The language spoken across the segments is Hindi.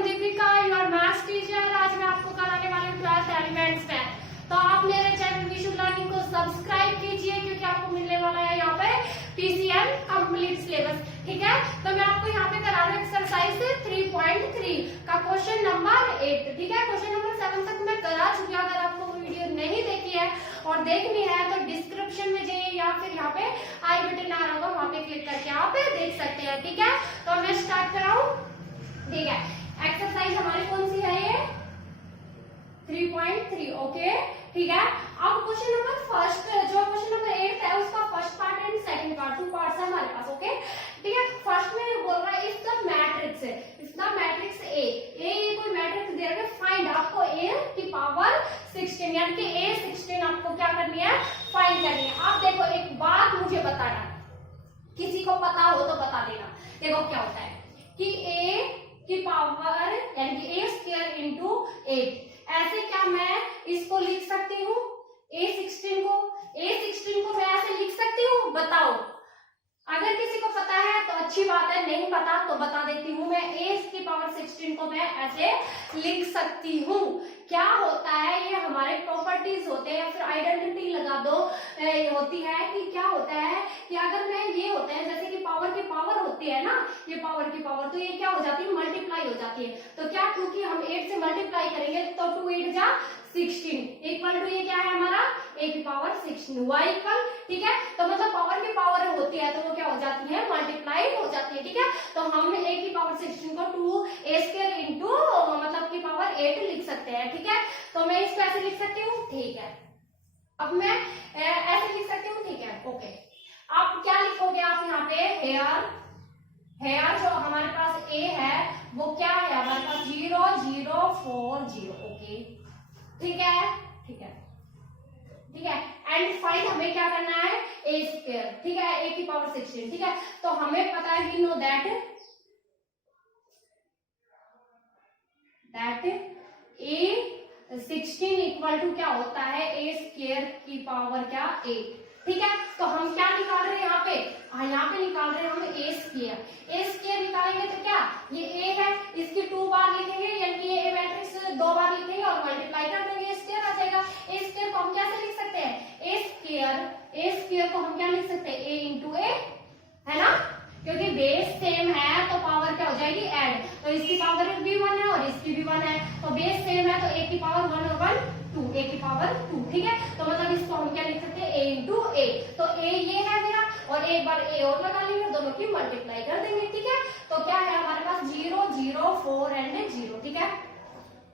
हूँ दीपिका, योर मैथ्स टीचर। आज मैं आपको कराने वाली हूँ क्लास एलिमेंट्स में। तो आप मेरे चैनल विशु लर्निंग को सब्सक्राइब कीजिए क्योंकि आपको मिलने वाला है यहाँ पे पीसीएम कंप्लीट सिलेबस। ठीक है, तो मैं आपको यहाँ पे करा रही हूँ एक्सरसाइज 3.3 का क्वेश्चन नंबर 8। ठीक है, क्वेश्चन नंबर 7 तक मैं करा चुकी हूँ। अगर आपको वीडियो नहीं देखी है और देखनी है तो डिस्क्रिप्शन में जाइए या फिर यहाँ पे आई बटन आ रहा होगा, वहाँ पे क्लिक करके आप देख सकते हैं। ठीक है, तो मैं स्टार्ट कराऊं। ठीक है, एक्सरसाइज हमारी कौन सी है ये 3.3। ओके, ठीक है। अब क्वेश्चन नंबर फर्स्ट, जो क्वेश्चन नंबर 8 है उसका first part and second part, 2 parts है हमारे पास। ओके, ठीक है। फर्स्ट में बोल रहा है इफ द मैट्रिक्स ए कोई मैट्रिक्स दे रहा है, फाइंड आपको a की पावर 16 यानी कि a16 आपको क्या करनी है, फाइंड करनी है। आप देखो, एक बात मुझे बताना, किसी को पता हो तो बता देना। देखो क्या होता है कि a की पावर यानी कि a² इंटू 8, ऐसे क्या मैं इसको लिख सकती हूँ a16 को मैं ऐसे लिख सकती हूँ? बताओ, अगर किसी को पता है तो अच्छी बात है, नहीं पता तो बता देती हूँ। मैं a की पावर 16 को मैं ऐसे लिख सकती हूँ। क्या होता है, ये हमारे प्रॉपर्टीज होते हैं या फिर आइडेंटिटी लगा दो होती है कि क्या होता है कि अगर मैं ये होता है जैसे कि पावर की पावर होती है ना, ये पावर की पावर, तो ये क्या हो जाती है, मल्टीप्लाई हो जाती है। तो क्या, क्योंकि हम 8 से मल्टीप्लाई करेंगे तो 2 8 जा 16 इक्वल टू ये क्या है हमारा a की पावर 16 y इक्वल। ठीक है, तो मतलब पावर की पावर होती है तो वो क्या हो जाती है, मल्टीप्लाई हो जाती है। ठीक है, तो हम a की पावर 16 को 2a² इंटू मतलब की पावर 8 लिख सकते हैं। ठीक है, तो मैं इसको ऐसे लिख सकती हूँ। ठीक है, अब मैं ऐसे लिख सकती हूँ। ठीक है, ओके। आप क्या लिखोगे, आप यहाँ पे हेयर जो हमारे पास a है वो क्या है हमारे पास 0 0 4 0। ओके, ठीक है, ठीक है, ठीक है। एंड फाइंड हमें क्या करना है, a²। ठीक है, a की पावर 16। ठीक है, तो हमें पता है, we know that a16 equal to क्या होता है, a² की पावर क्या 8। ठीक है, तो हम क्या निकाल रहे हैं यहाँ पे, यहाँ पे निकाल रहे हैं हम a² निकालेंगे तो क्या, ये a है, इसकी 2 बार लिखेंगे यानी कि ये मैट्रिक्स 2 बार लिखेंगे और मल्टीप्लाई कर देंगे, a² आ जाएगा। a² को हम कैसे लिख सकते हैं, a² को हम क्या लिख सकते हैं, a इंटू a, है ना, क्योंकि बेस सेम है तो पावर क्या हो जाएगी, ऐड। तो इसकी पावर भी 1 है और इसकी भी 1 है, तो बेस सेम है तो a की पावर 1 और 1 2, a की पावर 2। ठीक है, तो मतलब इसको हम क्या लिख सकते हैं, a इंटू a। तो a ये है मेरा और एक बार a और लगा लेंगे, दोनों की मल्टीप्लाई कर देंगे। ठीक है, तो क्या है हमारे पास 0 0 4 एंड 0। ठीक है,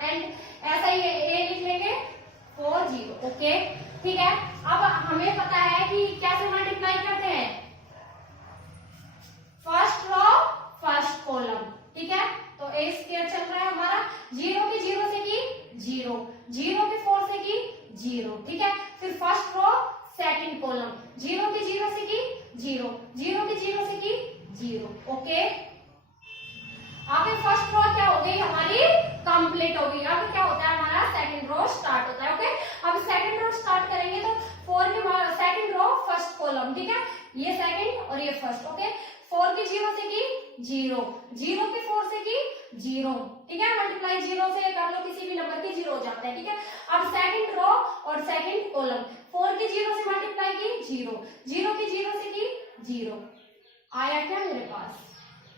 एंड ऐसा ही a लिख लेंगे 4 0। ओके, ठीक है। अब हमें पता है कि कैसे मल्टीप्लाई करते हैं, फर्स्ट रो फर्स्ट कॉलम। ठीक है, तो a² चल रहा है हमारा, 0 की 0 से की 0, 0 की 4 से की 0। ठीक है, फिर फर्स्ट रो सेकंड कॉलम, 0 की 0 से की 0, 0 की 0 से की 0। ओके, अब फर्स्ट रो क्या हो गई हमारी, कंप्लीट हो गई। अब क्या होता है हमारा सेकंड रो स्टार्ट होता है। ओके, अब सेकंड रो स्टार्ट करेंगे तो 4 की सेकंड रो फर्स्ट कॉलम। ठीक है, ये सेकंड और ये फर्स्ट। ओके, 4 की 0 से की 0, 0 की 4 से की 0। ठीक है, मल्टीप्लाई 0 से कर लो, किसी भी नंबर की 0 हो जाता है। ठीक है, अब सेकंड रो और सेकंड कॉलम, 4 की 0 से मल्टीप्लाई की 0, 0 की 0 से की 0 आया क्या मेरे पास,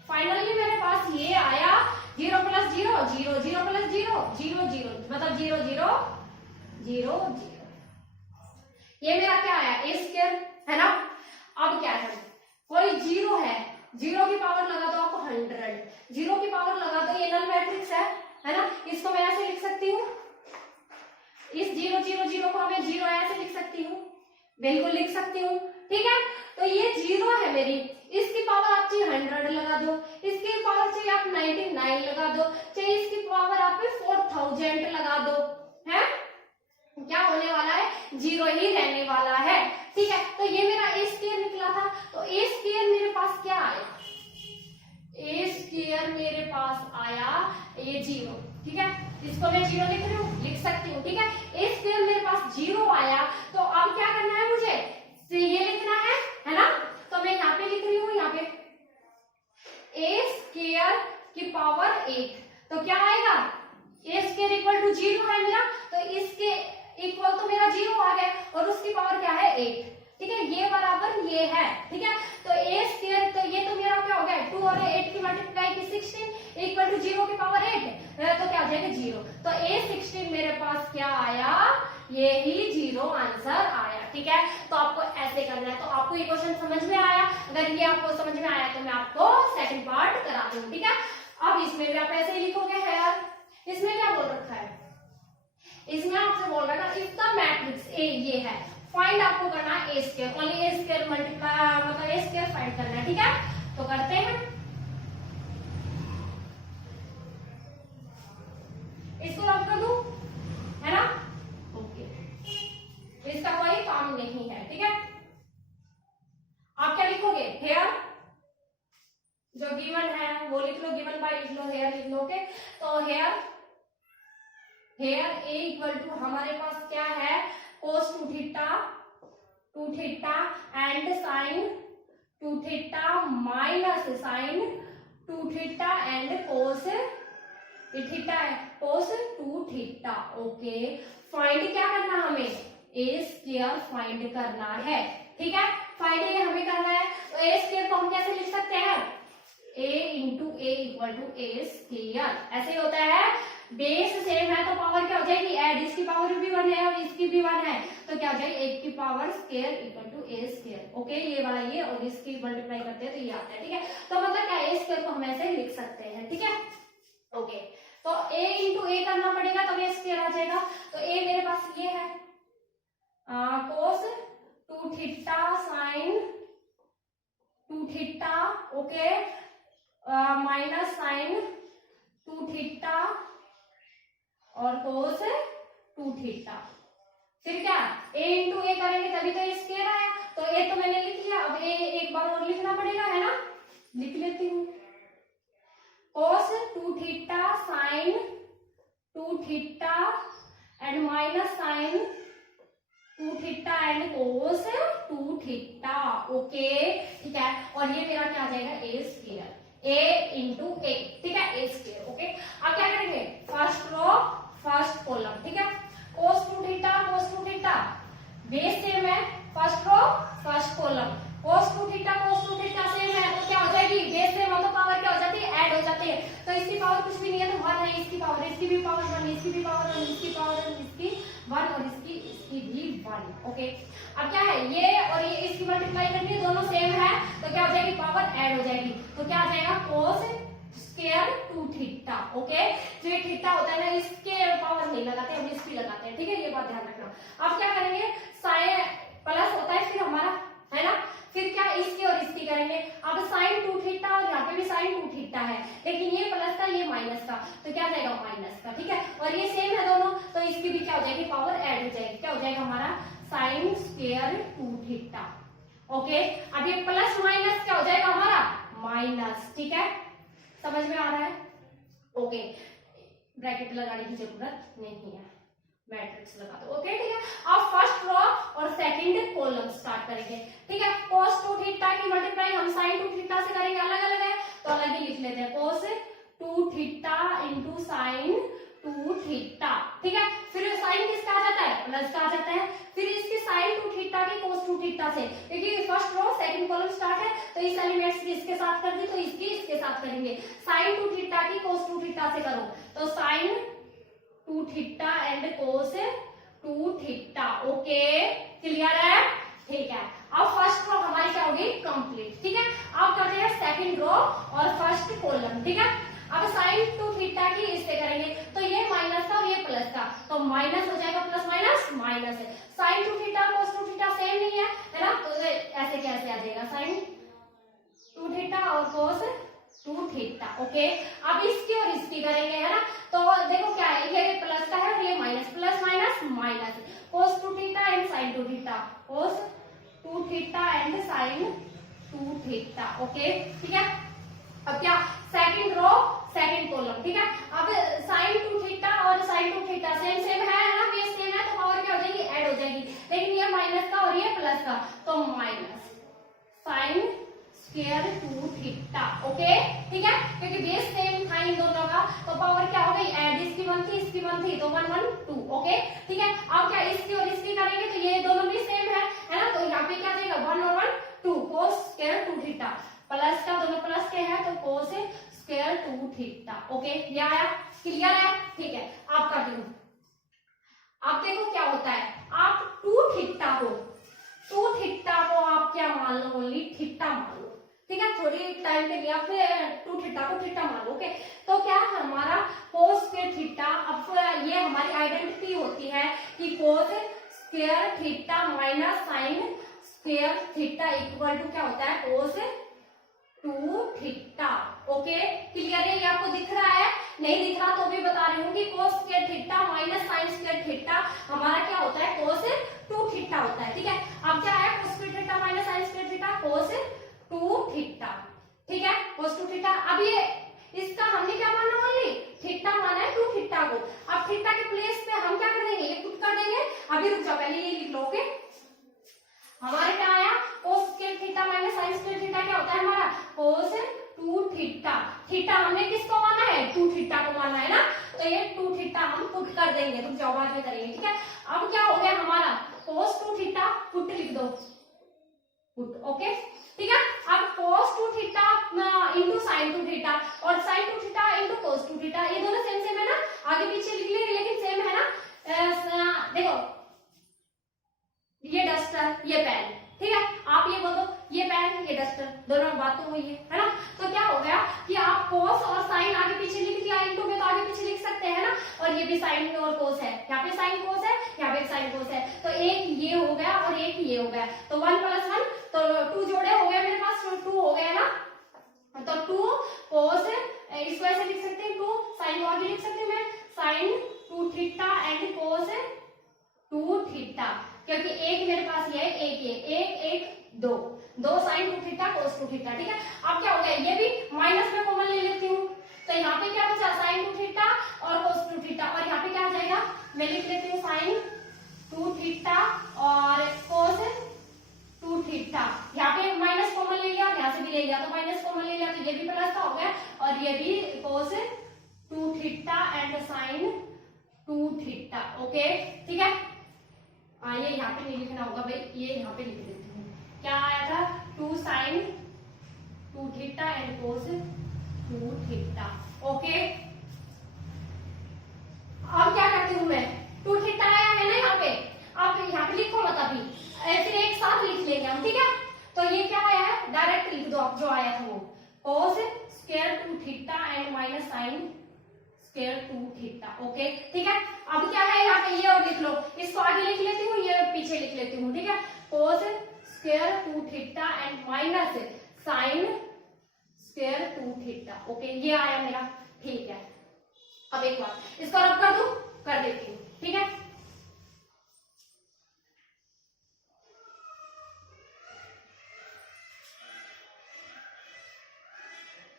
फाइनली मेरे पास ये आया 0 प्लस 0 0, 0 प्लस 0 0 0, मतलब 0 0 0 0। ये मेरा क्या आया, a² है ना। अब क्या है, कोई 0 है, 0 की पावर लगा दो आपको 100, 0 की पावर लगा दो, ये नल मैट्रिक्स है ना। इसको मैं ऐसे लिख सकती हूँ, इस 0 0 0 को मैं 0 ऐसे लिख सकती हूँ, बिल्कुल लिख सकती हूँ। ठीक है, तो ये 0 है मेरी, इसकी पावर आप चाहिए 100 लगा दो, इसकी पावर चाहिए आप 99 लगा दो, चाहिए इसकी पावर आप 4000 लगा दो, है क्या होने वाला है, 0 ही रहने वाला है। ठीक है, तो ये मेरा a² निकला था, तो a² मेरे पास क्या आया, a² मेरे पास आया a0। ठीक है, इसको मैं 0 लिख रही हूँ, लिख सकती हूँ। ठीक है, a² मेरे पास 0 आया, तो अब क्या करना है मुझे, ये लिखना है ना। तो मैं यहाँ पे लिख रही हूँ, यहाँ पे a² की पावर 8, तो क्या आएगा, ए स्क्वायर इक्वल टू 0 है मेरा, तो इसके इक्वल तो मेरा 0 आ गया और उसकी पावर क्या है 8, ठीक है, ये बराबर ये है, ठीक है। तो ए स्क्वायर, तो ये तो मेरा क्या हो गया 2 और 8 की मल्टीप्लाई की 16 इक्वल टू 0 की पावर 8, तो क्या आ जाएगा 0। तो ए 16 मेरे पास क्या आया, ये ही 0 आंसर आया, ठीक है। तो आपको ऐसे करना है। तो आपको ये क्वेश्चन समझ में आया, अगर ये आपको समझ में आया तो मैं आपको सेकंड पार्ट करा दूं, ठीक है। अब इसमें भी आप ऐसे ही लिखोगे है यार, इसमें क्या बोल रखा है, इसमें आपसे बोल रहा है इफ द मैट्रिक्स ए, ये है, फाइंड आपको करना है ए स्क्वायर, ओनली ए स्क्वायर मल्टीप्लाई मतलब ए स्क्वायर फाइंड करना है, ठीक है। तो करते हैं, इसको रब कर दूं, है ना, ओके, इसका कोई काम नहीं है, ठीक है। आप क्या लिखोगे, हेयर जो गिवन है वो लिख लो, गिवन बाय लिख लो, हेयर लिख लो, ओके। तो हेयर ए इक्वल टू हमारे पास क्या है, cos 2 theta and sin 2 theta minus sin 2 theta and cos theta है, cos 2 थीटा, ओके। फाइंड क्या करना हमें, ए स्क्वायर फाइंड करना है, ठीक है। फाइंड ये हमें करना है, तो ए स्क्वायर को हम कैसे लिख सकते हैं, a into A equal to A square, ऐसे ही होता है। बेस सेम है तो पावर क्या हो जाएगी ऐड, इसकी पावर भी 1 है और इसकी भी 1 है, तो क्या हो जाएगी 1 की power square equal to A square, okay. ये वाला ये और इसकी मल्टीप्लाई करते हैं तो ये आता है, ठीक है। तो मतलब क्या ए स्क्वायर को हम ऐसे लिख सकते हैं, ठीक है, ओके। तो a इंटू ए करना पड़ेगा तो ए स्क्वायर आ जाएगा। तो a मेरे पास ये है cos 2 theta sin 2 theta, okay, minus sin 2 theta और cos 2 थीटा। फिर क्या a इंटू ए करेंगे तभी तो ए स्क्वायर आया, तो a तो मैंने लिख लिया, अब a एक बार और लिखना पड़ेगा, है ना, लिख लेती हूँ, cos 2 theta sin 2 theta and minus sin 2 theta and cos 2 theta, okay, ठीक है। और ये मेरा क्या आ जाएगा ए स्क्वायर, a इंटू ए, ठीक है, ए स्क्वायर, ओके। अब क्या करेंगे, फर्स्ट रो फर्स्ट कॉलम, ठीक है, cos 2 थीटा बेस सेम है, first row first column, cos 2 theta same है, तो क्या हो जाएगी, बेस सेम हो तो पावर क्या हो जाती है ऐड हो जाती है, तो इसकी पावर कुछ भी नहीं है तो 1 है, इसकी पावर, इसकी भी पावर 1, इसकी भी पावर 1, इसकी पावर 1, इसकी 1 और इसकी भी 1, ओके। अब क्या है, ये और ये इसकी मल्टीप्लाई करनी है, दोनों सेम है तो क्या हो जाएगी पावर ऐड हो जाएगी, तो क्या आ जाएगा cos स्क्वायर 2 थीटा, ओके। जो ये थीटा होता है ना इसके पावर नहीं लगाते, हम इसकी लगाते हैं, ठीक है, ये बात ध्यान रखना। अब क्या करेंगे, साइन प्लस होता है फिर हमारा, है ना, फिर क्या इसकी और इसकी करेंगे। अब sin 2 थीटा और यहाँ पे भी sin 2 थीटा है, लेकिन ये प्लस का ये माइनस का, तो क्या जाएगा माइनस का, ठीक है। और ये सेम है दोनों, तो इसकी भी क्या हो जाएगी पावर ऐड हो जाएगी, क्या हो जाएगा हमारा sin स्क्वायर 2 थीटा, ओके। अब ये प्लस माइनस क्या हो जाएगा हमारा माइनस, ठीक है, समझ में आ रहा है, ओके। ब्रैकेट लगाने की जरूरत नहीं है, मैट्रिक्स लगा दो, ओके, ठीक है। अब फर्स्ट रो और सेकंड कॉलम स्टार्ट करेंगे, ठीक है। cos 2 थीटा की मल्टीप्लाई हम sin 2 थीटा से करेंगे, अलग अलग है तो अलग ही लिख लेते हैं, cos 2 theta into sin 2 theta, ठीक है। फिर sin किसका आ जाता है प्लस का आ जाता है, फिर इसकी sin 2 थीटा की cos 2 थीटा से, क्योंकि first row second column start है तो इस एलिमेंट्स की इसके साथ कर दी तो इसकी इसके साथ करेंगे, sin 2 थीटा की cos 2 थीटा से करो तो sin 2 theta and cos 2 theta, okay, clear है, ठीक है। अब फर्स्ट रो हमारी क्या होगी कंप्लीट, ठीक है। अब करते हैं सेकंड रो और फर्स्ट कॉलम, ठीक है। अब sin 2 थीटा की इससे करेंगे तो ये माइनस का और ये प्लस का, तो माइनस हो जाएगा, प्लस माइनस माइनस है, sin 2 theta cos 2 theta same नहीं है ना, तो ऐसे कैसे आ जाएगा sin 2 थीटा और cos 2 थीटा, ओके। अब इसकी और इसकी करेंगे, है ना, तो देखो क्या है, ये प्लस का है और ये minus, plus minus minus, cos 2 theta and sin 2 theta, cos 2 theta and sin 2 theta, okay, ठीक है। अब क्या सेकंड रो सेकंड कॉलम, ठीक है। अब sin 2 थीटा और sin 2 थीटा सेम सेम है ना, बेस सेम है तो पावर क्या हो जाएगी ऐड हो जाएगी, लेकिन ये माइनस का और ये प्लस का, तो minus sin square 2 theta, okay, ठीक है, क्योंकि बेस सेम था इन दोनों का तो पावर 1 3 तो 1 1 2 ओके ठीक है। अब क्या इसकी और इसकी करेंगे तो ये दोनों भी सेम है ना, तो यहाँ पे क्या आ जाएगा 1 और 1 2 cos स्क्वायर 2 थीटा, प्लस का दोनों प्लस के है तो cos स्क्वायर 2 थीटा ओके। ये आया, क्लियर है, ठीक है। आप कर दो, अब देखो क्या होता है, आप 2 थीटा को आप क्या मान लो, ओनली थीटा मान लो, ठीक है। थोड़ी टाइम के लिए आप 2 थीटा को थीटा मान लो ओके। तो क्या हमारा cos स्क्वायर थीटा, अब ये हमारी आइडेंटिटी होती है कि cos square theta minus sine square theta equal to क्या होता है cos 2 थीटा ओके। क्लियर है, ये आपको दिख रहा है, नहीं दिख रहा तो भी बता रही हूँ कि cos square theta minus sine square theta हमारा क्या होता है cos 2 थीटा होता है, ठीक है। अब क्या है cos square theta minus sine square theta cos 2 theta, ठीक है, cos 2 थीटा। अब ये इसका हमने क्या माना, ओनली थीटा माना है 2 थीटा को। अब थीटा के प्लेस पे हम क्या कर देंगे, ये पुट कर देंगे। अभी रुक जाओ, पहले ये लिख लो ओके। हमारे क्या आया cos square theta minus sine square theta क्या होता है हमारा cos 2 थीटा। थीटा हमने किसको माना है, 2 थीटा को माना है ना, तो ये 2 थीटा हम पुट कर देंगे, तो जवाब बाद में करेंगे, ठीक है। अब क्या हो गया हमारा cos 2 थीटा पुट लिख दो, पुट ओके, ठीक है। अब cos 2 theta into sine 2 theta और sine 2 theta into cos 2 theta, ये दोनों सेम सेम है ना, आगे पीछे लिख लेंगे लेकिन सेम है ना। देखो ये डस्टर ये पेन, ठीक है, आप ये बोल दो ये पेन ये डस्टर, दोनों बात तो हुई है ना। तो क्या हो गया कि आप cos और साइन आगे पीछे लिख दिया, इंटू में तो आगे पीछे लिख सकते हैं ना, और ये भी साइन और cos है, यहाँ पे साइन cos है, यहाँ पे साइन cos है, तो एक ये हो गया और एक ये हो गया, तो 1 + 1 तो 2 जोड़े हो गए मेरे पास, 2 हो गया ना, तो 2 cos इसको ऐसे लिख सकते हैं 2 साइन और भी लिख सकते हैं, मैं sine 2 theta and cos 2 theta, क्योंकि एक मेरे पास ये है, एक ये, एक 2 साइन 2 थीटा cos 2 थीटा, ठीक है। अब क्या हो गया, ये भी माइनस में कॉमन ले लेती हूँ, तो यहाँ पे क्या बचा साइन 2 थीटा और cos 2 थीटा, और यहाँ पे क्या आ जाएगा, मैं लिख लेती हूँ साइन 2 थीटा और cos 2 थीटा, यहाँ पे माइनस कॉमन ले लिया, यहाँ से भी ले लिया, तो माइनस कॉमन ले लिया, तो ये भी प्लस का हो गया, और ये भी cos 2 theta and sine 2 theta okay, ठीक है। ये यहाँ पे नहीं लिखना होगा भाई, ये यहाँ पे लिख देती हूँ, क्या आया था 2 sine 2 theta and cos 2 theta okay. अब क्या करती हूँ मैं, 2 थीटा आया है ना यहाँ पे, अब यहाँ पे लिखो मत अभी, फिर एक साथ लिख लेंगे हम, ठीक है। तो ये क्या आया है, डायरेक्ट लिख दो आप, जो आया था वो cos square 2 theta and minus sine square 2 theta okay, ठीक है। अब क्या है यहाँ पे, ये और लिख लो, इसको आगे लिख लेती हूँ, ये पीछे लिख लेती हूँ, ठीक है। cos square 2 theta and minus sine square 2 theta okay, ये आया मेरा, ठीक है। अब एक बार इसको रब कर दूं, कर देती हूँ, ठीक है।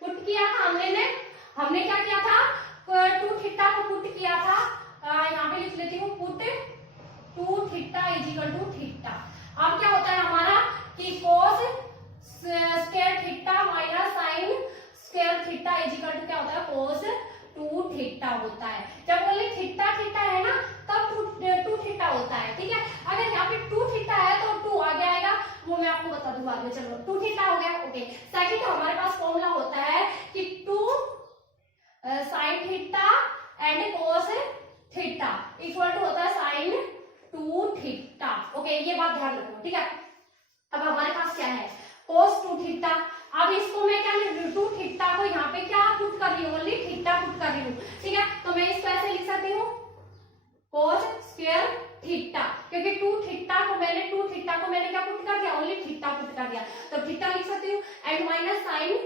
पुट किया था हमने क्या किया था, 2 थीटा को पुट किया था, यहाँ पे लिख लेती हूँ put 2 theta equal to theta. अब क्या होता है हमारा कि cos square theta minus sine square theta equal to क्या होता है cos 2 थीटा होता है। जब बोले थीटा थीटा है ना, तब 2 थीटा होता है, ठीक है। अगर यहाँ पे 2 थीटा है तो 2 आगे आएगा, वो मैं आपको बता दूं बाद में, चलो 2 थीटा हो गया ओके। सेकंड हमारे पास फॉर्मूला होता है कि 2 sine theta and cos theta equal to होता है साइन 2 थीटा ओके, ये बात ध्यान रखो, ठीक है। अब हमारे पास क्या है cos 2 थीटा, अब इसको मैं क्या लिख रही हूँ, 2 थीटा को यहाँ पे क्या पुट कर रही हूँ, ओनली थीटा पुट कर रही हूँ, ठीक है। तो मैं इसको ऐसे लिख सकती हूँ cos स्क्वायर थीटा, क्योंकि 2 थीटा को मैंने क्या पुट कर दिया, ओनली थीटा पुट कर दिया, तो थीटा लिख सकती हूँ and minus sine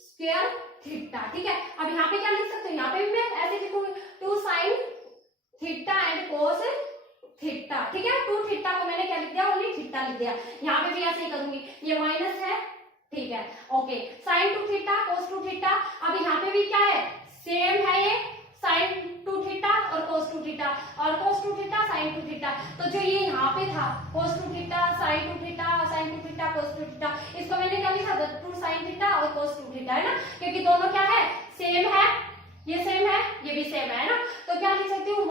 square theta, ठीक है। अब यहाँ पे क्या लिख सकते हो, यहाँ पे भी मैं ऐसे लिखूंगी 2 sine theta and cos theta, ठीक है। 2 थीटा को मैंने क्या लिख दिया, ओनली थीटा लिख दिया, यहाँ पे भी ऐसे ही करूंगी, ये माइनस है, ठीक है okay. Sine 2 theta cos 2 theta, अब यहाँ पे भी क्या है, सेम है, ये साइन 2 थीटा और cos 2 थीटा और cos 2 थीटा साइन 2 थीटा, तो जो ये यहाँ पे था cos 2 theta sine 2 theta sine 2 theta cos 2 theta, इसको मैंने क्या लिखा था 2 साइन थीटा और cos 2 थीटा, है ना, क्योंकि दोनों क्या है, सेम है, ये सेम है, ये भी सेम है ना, तो क्या लिख सकती हूँ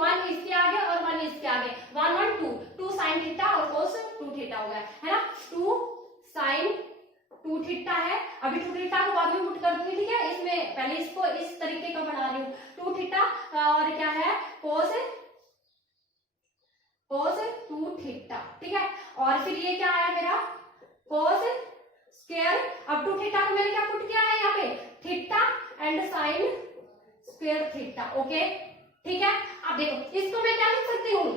2 थीटा है, अभी 2 थीटा को बाद में पुट कर दूंगी, ठीक है। इसमें पहले इसको इस तरीके का बना रही हूँ, 2 थीटा और क्या है कोस 2 थीटा, ठीक है। और फिर ये क्या आया मेरा कोस स्क्वायर, अब 2 थीटा को मैंने क्या पुट किया है यहाँ पे theta and sign square theta, okay ठीक है। अब देखो इसको मैं क्या लिख सकती हूँ,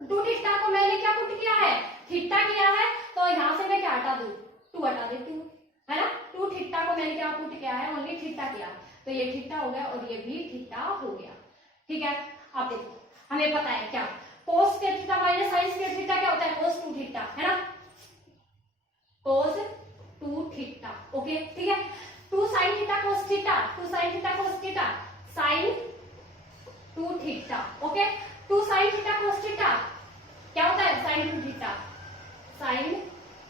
2 थीटा को मैंने क्या पुट किया है थीटा किया है, तो यहाँ से मैं क्या हटा दूं 2 हटा देती हूँ, है ना। 2 थीटा को मैंने क्या पुट किया है ओनली थीटा किया, तो ये थीटा हो गया और ये भी थीटा हो गया, ठीक है। अब देखो हमें पता है क्या कोस के theta minus sine square theta क्या होता है कोस 2 थीटा, है ना, कोस 2 थीटा, ओके ठीक है। 2 sine theta cos theta, 2 sine theta cos theta, sine 2 theta, okay. 2 sine theta cos theta क्या होता है साइन 2 थीटा, साइन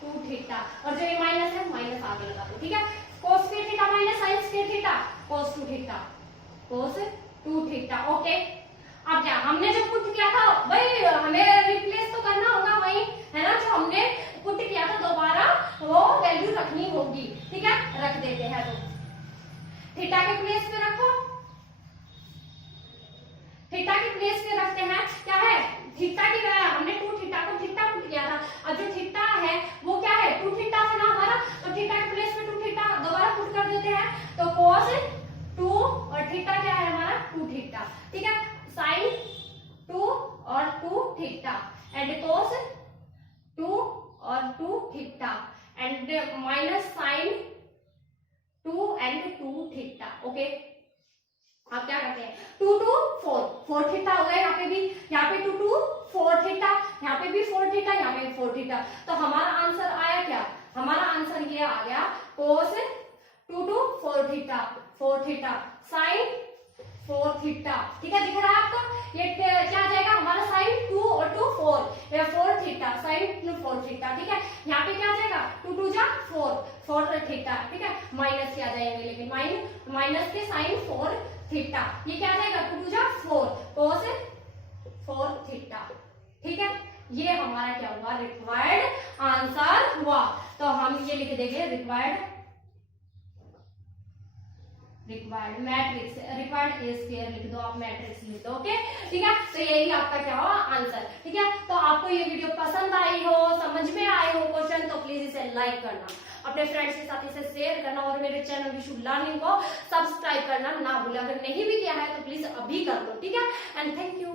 2 थीटा, और जो ये माइनस है माइनस आगे लगा दो, ठीक है। Cos square theta minus sine square theta cos 2 theta, cos 2 theta, okay. अब क्या हमने जो पुट किया था भाई हमें रिप्लेस तो करना होगा वही, है ना, जो हमने पुट किया था दोबारा वो वैल्यू रखनी होगी, ठीक है। रख देते हैं, तो थीटा के प्लेस पे रखो, थीटा के प्लेस पे रखते हैं, क्या है थीटा की हमने 2 थीटा को थीटा पुट किया था, अब जो थीटा है वो क्या है 2 थीटा था ना हमारा, तो थीटा के प्लेस पे 2 थीटा दोबारा पुट कर देते हैं, तो cos 2 और थीटा क्या है हमारा 2 थीटा, ठीक है। साइन 2 और 2 थीटा एंड cos 2 और 2 theta and minus sine 2 and 2 theta, okay. आप क्या करते हैं 2 2 4 थीटा हो गया, यहाँ पे भी, यहाँ पे 2 2 4 थीटा, यहाँ पे भी 4 थीटा, यहाँ पे भी 4 थीटा, तो हमारा आंसर आया क्या, हमारा आंसर ये आ गया cos 2 2 4 theta, 4 theta sine 4 theta, ठीक है। दिख रहा है आपको ये क्या आ जाएगा हमारा साइन 2 और 2 4, ये 4 थीटा साइन 4 थीटा, ठीक है। यहाँ पे क्या आ जाएगा 2 2 जा 4 थीटा, ठीक है। माइनस क्या आ जाएंगे लेकिन माइनस के साइन 4 थीटा, ये क्या आ जाएगा 2 2 जा 4 cos 4 थीटा, ठीक है। ये हमारा क्या हुआ रिक्वायर्ड आंसर हुआ, तो हम ये लिख देंगे रिक्वायर्ड मैट्रिक्स, रिक्वायर्ड ए स्क्वायर लिख दो आप, मैट्रिक्स लिख दो, ओके ठीक है। तो यही आपका क्या हुआ आंसर, ठीक है। तो आपको ये वीडियो पसंद आई हो, समझ में आए हो क्वेश्चन, तो प्लीज इसे लाइक करना, अपने फ्रेंड्स के साथ इसे शेयर करना और मेरे चैनल विशु लर्निंग को सब्सक्राइब करना ना भूलें, अगर नहीं भी किया है तो प्लीज अभी कर लो, ठीक है। And thank you.